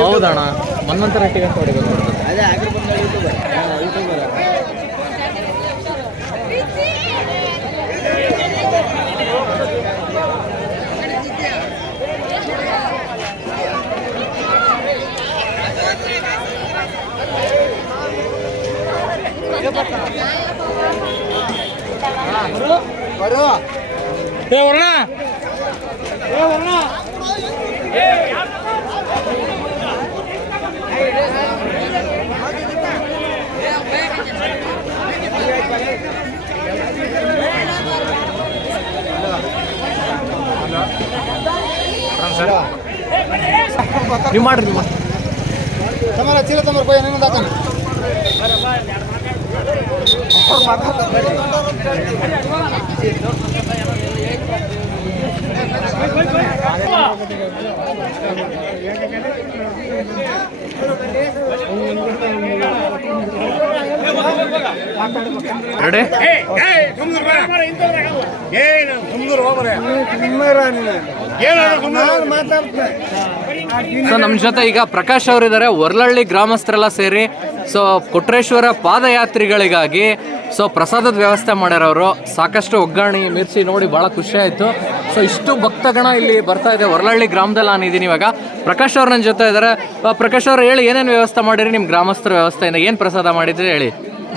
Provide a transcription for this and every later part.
ಹೌದಣ್ಣ. ಮನ್ವಂತರ ಟಿಕೆಟ್ ಅಂತ ಹೊಡಿಬೇಕು ಅದೇ ಏ ಬಂದ ಯೂಟ್ಯೂಬರ್ ಯೂಟ್ಯೂಬರ್ ಬರೋ ನೀವು ಮಾಡ್ರಿ ನೀವು ತಮ್ಮ ಚೀಲ ತಮರ ಕೊಯ್ಯ ನಂಗೆ ಹಾಕೋಣ. ಸೊ ನಮ್ಮ ಜೊತೆ ಈಗ ಪ್ರಕಾಶ್ ಅವರಿದ್ದಾರೆ. ಹೊರಲಳ್ಳಿ ಗ್ರಾಮಸ್ಥರೆಲ್ಲ ಸೇರಿ, ಸೊ ಕೊಟ್ರೇಶ್ವರ ಪಾದಯಾತ್ರಿಗಳಿಗಾಗಿ, ಸೊ ಪ್ರಸಾದದ ವ್ಯವಸ್ಥೆ ಮಾಡ್ಯಾರ ಅವರು ಸಾಕಷ್ಟು ಒಗ್ಗರಣೆ, ಮಿರ್ಚಿ ನೋಡಿ ಭಾಳ ಖುಷಿ ಆಯಿತು. ಸೊ ಇಷ್ಟು ಭಕ್ತಗಣ ಇಲ್ಲಿ ಬರ್ತಾ ಇದೆ. ಹೊರಳಳ್ಳಿ ಗ್ರಾಮದಲ್ಲಿ ನಾನು ಇದ್ದೀನಿ ಇವಾಗ. ಪ್ರಕಾಶ್ ಅವ್ರು ನನ್ನ ಜೊತೆ ಇದ್ದಾರೆ. ಪ್ರಕಾಶ್ ಅವ್ರು ಹೇಳಿ ಏನೇನು ವ್ಯವಸ್ಥೆ ಮಾಡಿರಿ? ನಿಮ್ಮ ಗ್ರಾಮಸ್ಥರ ವ್ಯವಸ್ಥೆಯಿಂದ ಏನು ಪ್ರಸಾದ ಮಾಡಿದ್ರಿ ಹೇಳಿ.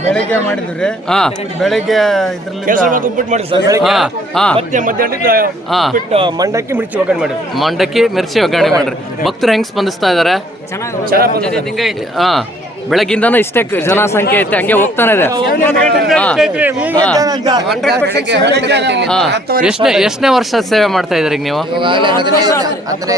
ಬೆಳಿಗ್ಗೆ ಮಾಡಿದ್ರೆ. ಹಾಂ. ಬೆಳಿಗ್ಗೆ ಇದ್ರಲ್ಲಿ ಉಪ್ಪಿಟ್ಟು ಮಾಡಿ ಸರ್ ಬೆಳಿಗ್ಗೆ. ಹಾಂ ಹಾಂ. ಮತ್ತೆ ಮಧ್ಯಾಹ್ನದ ಹಾಂ. ಉಪ್ಪಿಟ್ಟು ಮಂಡಕ್ಕಿ ಮಿರ್ಚಿ ಒಗ್ಗರಣೆ ಮಾಡಿ ಮಂಡಕ್ಕಿ ಮಿರ್ಚಿ ಒಗ್ಗರಣೆ ಮಾಡ್ರಿ ಭಕ್ತರು ಹೆಂಗ್ ಸ್ಪಂದಿಸ್ತಾ ಇದ್ದಾರೆ ಹಾ. ಬೆಳಗ್ಗಿಂದನೂ ಇಷ್ಟೇ ಜನಸಂಖ್ಯೆ ಐತೆ ಹಂಗೆ ಹೋಗ್ತಾನೆ ಇದೆ. ಎಷ್ಟನೇ ಎಷ್ಟನೇ ವರ್ಷ ಸೇವೆ ಮಾಡ್ತಾ ಇದ್ರಿ ನೀವು?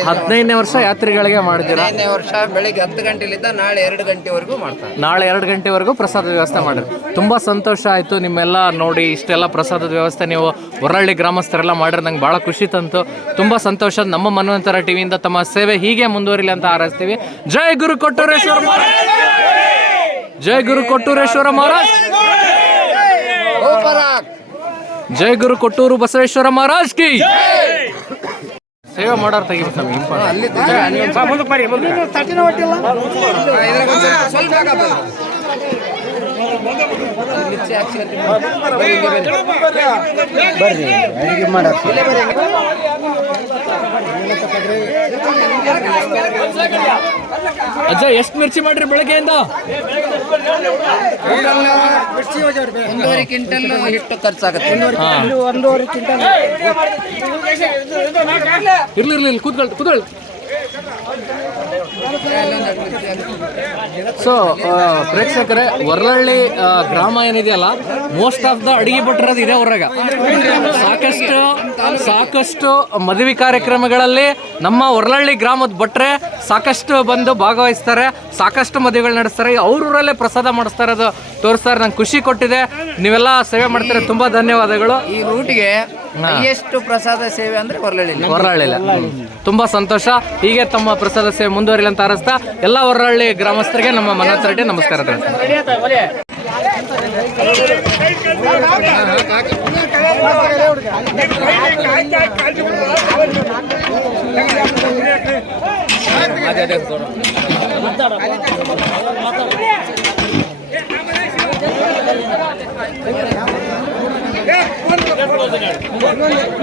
ಹದಿನೈದನೇ ವರ್ಷ ಯಾತ್ರಿಗಳಿಗೆ ಮಾಡಿದ್ದೀರಾ? ವರ್ಷ ಬೆಳಿಗ್ಗೆ ಹತ್ತು ಗಂಟೆಲಿಂದ ನಾಳೆ ಎರಡು ಗಂಟೆವರೆಗೂ ಮಾಡ್ತಾರೆ. ನಾಳೆ ಎರಡು ಗಂಟೆವರೆಗೂ ಪ್ರಸಾದ ವ್ಯವಸ್ಥೆ ಮಾಡಿದ್ರು. ತುಂಬ ಸಂತೋಷ ಆಯ್ತು ನಿಮ್ಮೆಲ್ಲ ನೋಡಿ ಇಷ್ಟೆಲ್ಲ ಪ್ರಸಾದದ ವ್ಯವಸ್ಥೆ ನೀವು ಹೊರಳ್ಳಿ ಗ್ರಾಮಸ್ಥರೆಲ್ಲ ಮಾಡಿದ್ರೆ ನಂಗೆ ಭಾಳ ಖುಷಿ ತಂತು. ತುಂಬಾ ಸಂತೋಷ. ನಮ್ಮ ಮನವಂತರ ಟಿವಿಯಿಂದ ತಮ್ಮ ಸೇವೆ ಹೀಗೆ ಮುಂದುವರಿಲಿ ಅಂತ ಹಾರೈಸ್ತೀವಿ. ಜೈ ಗುರು ಕೊಟ್ಟೂರೇಶ್ವರ ಜೈ ಗುರು ಕೊಟ್ಟೂರೇಶ್ವರ ಮಹಾರಾಜ್. ಜೈ ಗುರು ಕೊಟ್ಟೂರು ಬಸವೇಶ್ವರ ಮಹಾರಾಜ್ ಕಿ. ಸೇವೆ ಮಾಡೋರು ತೆಗಿಬೇಕು ನಮಗೆ ಬರ್ರಿ. ಅಡಿಗೆ ಅಜ್ಜ ಎಷ್ಟು ಮಿರ್ಚಿ ಮಾಡ್ರಿ ಬೆಳಗ್ಗೆಯಿಂದ? ಒಂದೂವರೆ ಕ್ವಿಂಟಲ್ ಹಿಟ್ಟು ಖರ್ಚಾಗುತ್ತೆ. ಇರ್ಲಿ ಇರ್ಲಿ ಇರ್ಲಿ, ಕೂತ್ಕೊಳ್ಳಿ ಕೂತ್ಕೊಳ್ಳಿ. ಸೊ ಪ್ರೇಕ್ಷಕರೇ, ವರಲಳ್ಳಿ ಗ್ರಾಮ ಏನಿದೆಯಲ್ಲ ಮೋಸ್ಟ್ ಆಫ್ ದ ಅಡಿಗೆ ಭಟ್ರದ್ದು ಇದೆ ಹೊರಗ ಸಾಕಷ್ಟು ಸಾಕಷ್ಟು ಮದುವೆ ಕಾರ್ಯಕ್ರಮಗಳಲ್ಲಿ ನಮ್ಮ ವರಲಳ್ಳಿ ಗ್ರಾಮದ ಭಟ್ರೆ ಸಾಕಷ್ಟು ಬಂದು ಭಾಗವಹಿಸ್ತಾರೆ, ಸಾಕಷ್ಟು ಮದುವೆಗಳು ನಡೆಸ್ತಾರೆ. ಅವ್ರೂರಲ್ಲೇ ಪ್ರಸಾದ ಮಾಡಿಸ್ತಾರೆ ಅದು. ತೋರಿಸ್ತಾರೆ, ನಂಗೆ ಖುಷಿ ಕೊಟ್ಟಿದೆ. ನೀವೆಲ್ಲ ಸೇವೆ ಮಾಡ್ತಾರೆ. ತುಂಬ ಧನ್ಯವಾದಗಳು. ಈ ರೂಟ್ಗೆ ಎಷ್ಟು ಪ್ರಸಾದ ಸೇವೆ ಅಂದ್ರೆ ಹೊರಳಿಲ್ಲ ಹೊರಳಿಲ್ಲ ತುಂಬಾ ಸಂತೋಷ. ಹೀಗೆ ತಮ್ಮ ಪ್ರಸಾದ ಸೇವೆ ಮುಂದುವರಿಲ್ಲ ಅಂತ ಅರಸ್ತಾ ಎಲ್ಲ ಹೊರಳ್ಳಿ ಗ್ರಾಮಸ್ಥರಿಗೆ ನಮ್ಮ ಮನೋಜ್ ರೆಡ್ಡಿ ನಮಸ್ಕಾರ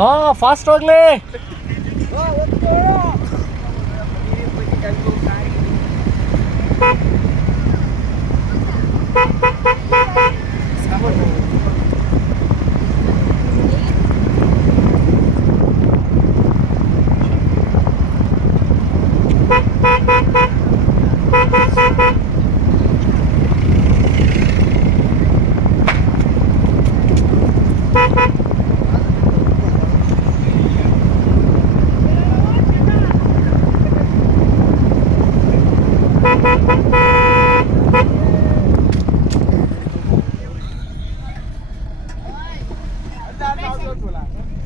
ಹಾ ಫಾಸ್ಟ್ ಹೋಗ್ಲಿ vừa làm